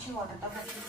మంచి వాటర్తో కలిపి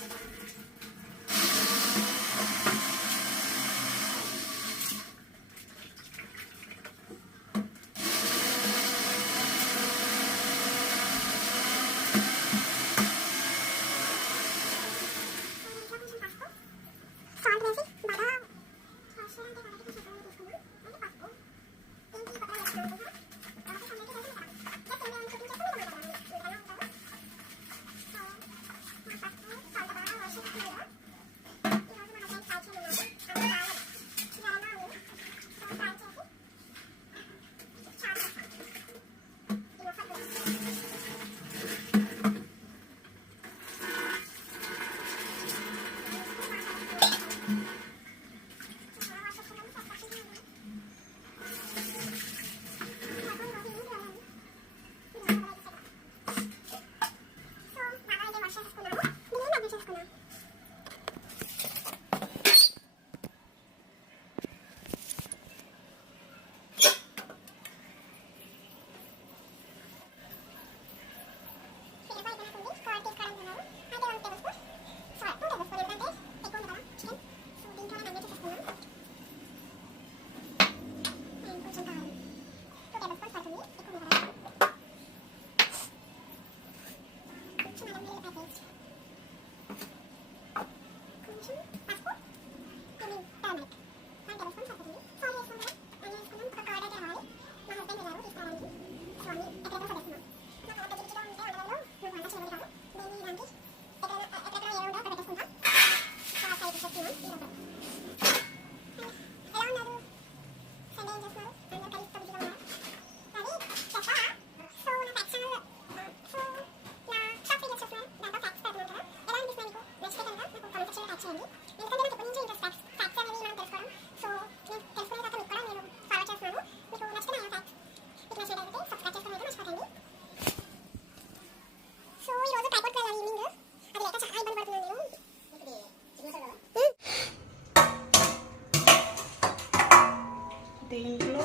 దీంట్లో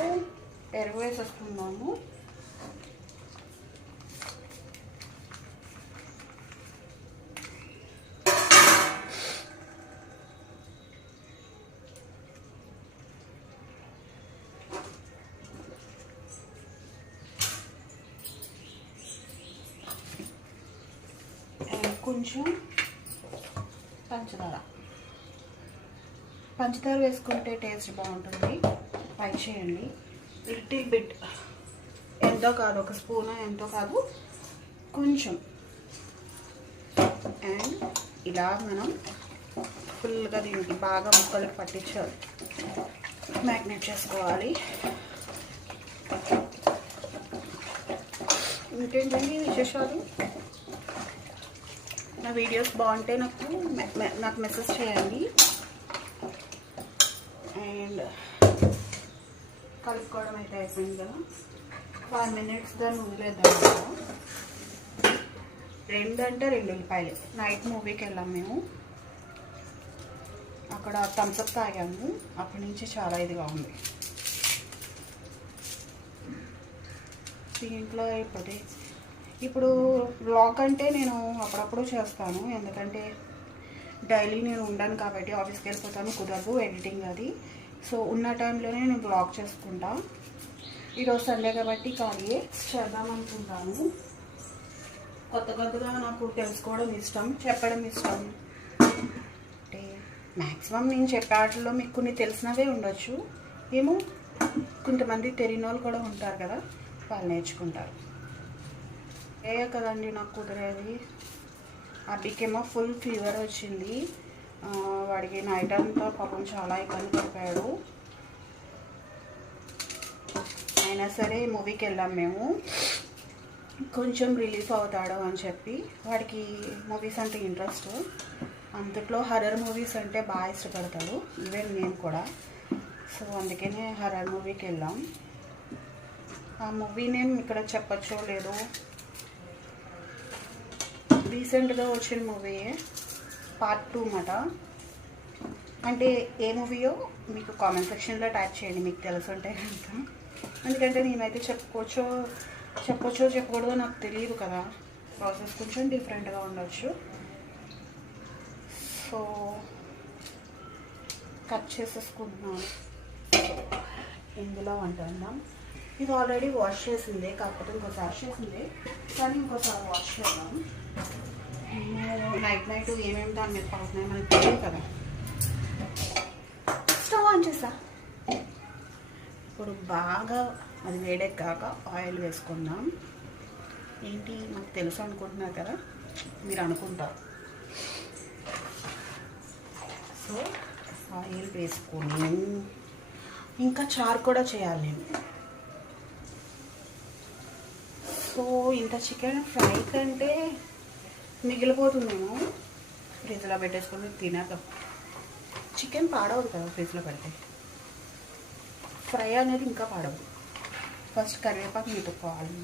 పెరుగు వేసేసుకున్నాము. కొంచెం పంచదార వేసుకుంటే టేస్ట్ బాగుంటుంది. ట్రై చేయండి. లిటిల్ బిట్, ఎంతో కాదు, ఒక స్పూన్ ఎంతో కాదు, కొంచెం. అండ్ ఇలా మనం ఫుల్గా దీనికి బాగా ముక్కలు పట్టించాలి, మ్యాగ్నేట్ చేసుకోవాలి. ఇంకేంటండి విశేషాలు? నా వీడియోస్ బాగుంటే నాకు మెసేజ్ చేయండి. అండ్ కలుపుకోవడం అయితే అయిపోయింది కదా, 5 minutes దాన్ని వదిలేద్దాం. 2 ఉల్లిపాయలు. నైట్ మూవీకి వెళ్ళాం మేము, అక్కడ థమ్స్అప్ తాగాము. అప్పటి నుంచి చాలా ఇదిగా ఉంది. దీంట్లో ఇప్పుడు వ్లాగ్ అంటే నేను అప్పుడప్పుడు చేస్తాను, ఎందుకంటే డైలీ నేను ఉండను కాబట్టి, ఆఫీస్కి వెళ్ళిపోతాను, కుదరదు ఎడిటింగ్ అది. సో ఉన్న టైంలోనే నేను వ్లాగ్ చేసుకుంటా. ఈరోజు సండే కాబట్టి ఖాళీ చేద్దాం అనుకుంటాను. కొత్తగా నాకు తెలుసుకోవడం ఇష్టం, చెప్పడం ఇష్టం. అంటే మ్యాక్సిమం నేను చెప్పే వాటిలో మీకు కొన్ని తెలిసినవే ఉండొచ్చు, ఏమో కొంతమంది తెలియని వాళ్ళు కూడా ఉంటారు కదా, వాళ్ళు నేర్చుకుంటారు. కదండి నాకు కుదిరేది. అబ్బికేమో ఫుల్ ఫీవర్ వచ్చింది. వాడికి నైట్ అంతా పాపం చాలా ఇబ్బంది పడిపోయాడు. అయినా సరే మూవీకి వెళ్ళాం మేము, కొంచెం రిలీఫ్ అవుతాడు అని చెప్పి. వాడికి మూవీస్ అంటే ఇంట్రెస్ట్, అందుట్లో హర్రర్ మూవీస్ అంటే బాగా ఇష్టపడతాడు, ఈవెన్ నేను కూడా. సో అందుకనే హర్రర్ మూవీకి వెళ్ళాం. ఆ మూవీ నేమ్ ఇక్కడ చెప్పచ్చో లేదో, రీసెంట్గా వచ్చిన మూవీయే, Part 2 అన్నమాట. అంటే ఏ మూవీయో మీకు కామెంట్ సెక్షన్లో టైప్ చేయండి మీకు తెలుసుంటే కనుక. ఎందుకంటే నేనైతే చెప్పొచ్చో చెప్పకూడదో నాకు తెలియదు కదా, ప్రాసెస్ కొంచెం డిఫరెంట్గా ఉండొచ్చు. సో కట్ చేసేసుకుంటున్నాను. ఇందులో వండుదాం. ఇది ఆల్రెడీ వాష్ చేసింది, కాకపోతే ఇంకోసారి చేసింది, కానీ ఇంకోసారి వాష్ చేద్దాం. నైట్ ఏమేమి దాని మీద పడుతున్నాయి మనకి తెలియదు కదా. స్టవ్ ఆన్ చేసా. ఇప్పుడు బాగా అది వేడెక్కాక ఆయిల్ వేసుకుందాం. ఏంటి నాకు తెలుసు అనుకుంటున్నారు కదా మీరు అనుకుంటారు. సో ఆయిల్ వేసుకొని ఇంకా చారు కూడా చేయాలి నేను. సో ఇంత చికెన్ ఫ్రై కంటే మిగిలిపోతుందేమో, ఫ్రిడ్జ్లో పెట్టేసుకొని తినాక. చికెన్ పాడవదు కదా ఫ్రిడ్జ్లో పెడితే, ఫ్రై అనేది ఇంకా పాడవదు. ఫస్ట్ కరివేపాకు మెతుక్కోవాలి.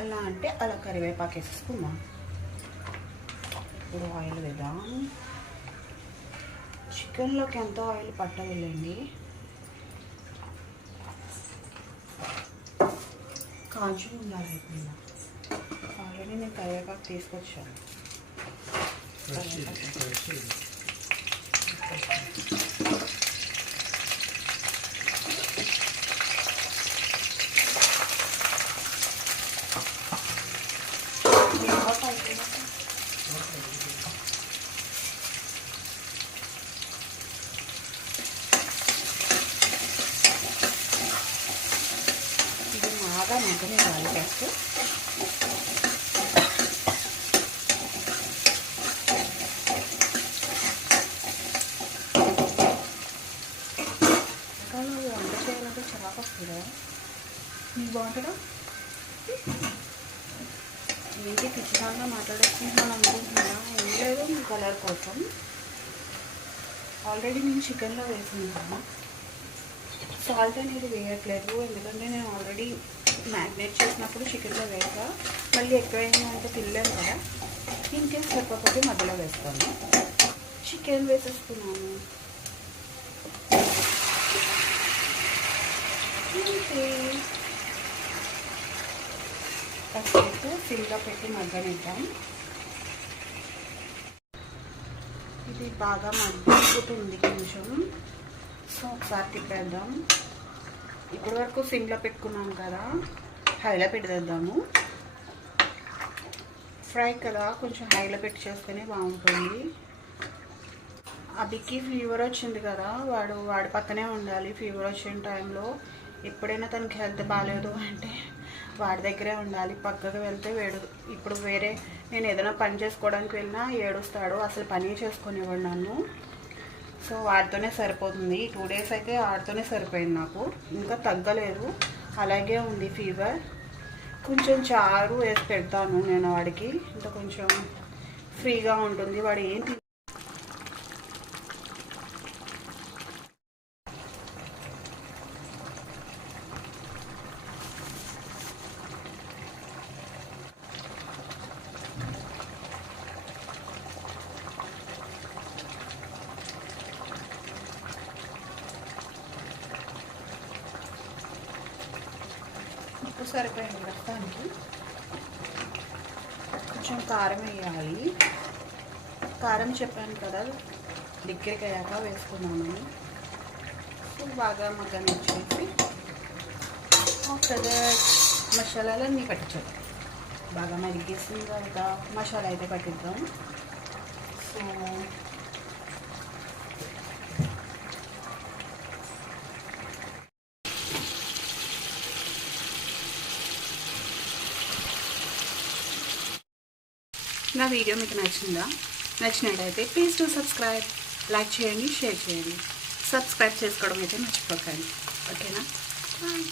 అలా అంటే అలా కరివేపాకు వేసేసుకుందాం. ఇప్పుడు ఆయిల్ వేద్దాం. చికెన్లోకి ఎంతో ఆయిల్ పట్టదులేండి. కాజు ఉండాలి. ఇప్పుడు ఆల్రెడీ నేను కరివేపాకు తీసుకొచ్చాను. ఇది బాగా మగ్గనే కాదు ఫస్ట్. వంట చేయాలంటే చిరాకు వస్తుంది కదా. మీకు బాగుంటుందా? ఏంటి ఖచ్చితంగా మాట్లాడేసుకుంటున్నాను అనుకుంటున్నా. ఏం లేదు, మీ కలర్ కోసం. ఆల్రెడీ నేను చికెన్లో వేసుకుంటాను. సాల్ట్ అనేది వేయట్లేదు, ఎందుకంటే నేను ఆల్రెడీ మ్యారినేట్ చేసినప్పుడు చికెన్లో వేసా. మళ్ళీ ఎక్కువైంది అంటే తినలేను కదా. ఇంకేం చెప్పకపోతే మధ్యలో వేస్తాను. చికెన్ వేసేసుకున్నాను. కాసేపు సిమ్లో పెట్టి మగ్గనిద్దాం. ఇది బాగా మగ్గుతుంది కొంచెం. సో ఒకసారి తిప్పేద్దాం. ఇప్పటి వరకు సిమ్లో పెట్టుకున్నాం కదా, హైలో పెట్టేద్దాము. ఫ్రై కదా, కొంచెం హైలో పెట్టి చేస్తేనే బాగుంటుంది. అభికి ఫీవర్ వచ్చింది కదా, వాడి పక్కనే ఉండాలి. ఫీవర్ వచ్చిన టైంలో ఎప్పుడైనా తనకి హెల్త్ బాగాలేదు అంటే వాడి దగ్గరే ఉండాలి. పక్కకు వెళ్తే ఇప్పుడు వేరే నేను ఏదైనా పని చేసుకోవడానికి వెళ్ళినా ఏడుస్తాడు, అసలు పని చేసుకునేవాడు నన్ను. సో వాడితోనే సరిపోతుంది. 2 days అయితే వాడితోనే సరిపోయింది నాకు. ఇంకా తగ్గలేదు, అలాగే ఉంది ఫీవర్. కొంచెం చారు వేసి పెడతాను నేను వాడికి, ఇంకా కొంచెం ఫ్రీగా ఉంటుంది. వాడు ఏంటి సరిపోయింది ప్రస్తుతానికి. కొంచెం కారం వేయాలి. కారం చెప్పాను కదా దగ్గరికి అయ్యాక వేసుకున్నాను. బాగా మగ్గనిచ్చేసి ఆఫ్టర్ దట్ మసాలాలన్నీ పట్టించాలి. బాగా మరిగేసిన తర్వాత మసాలా అయితే పట్టిద్దాం. సో నా వీడియో మీకు నచ్చినట్టయితే ప్లీజ్ టు సబ్స్క్రైబ్. లైక్ చేయండి, షేర్ చేయండి. సబ్స్క్రైబ్ చేసుకోవడం అయితే మర్చిపోకండి. ఓకేనా? బాయ్.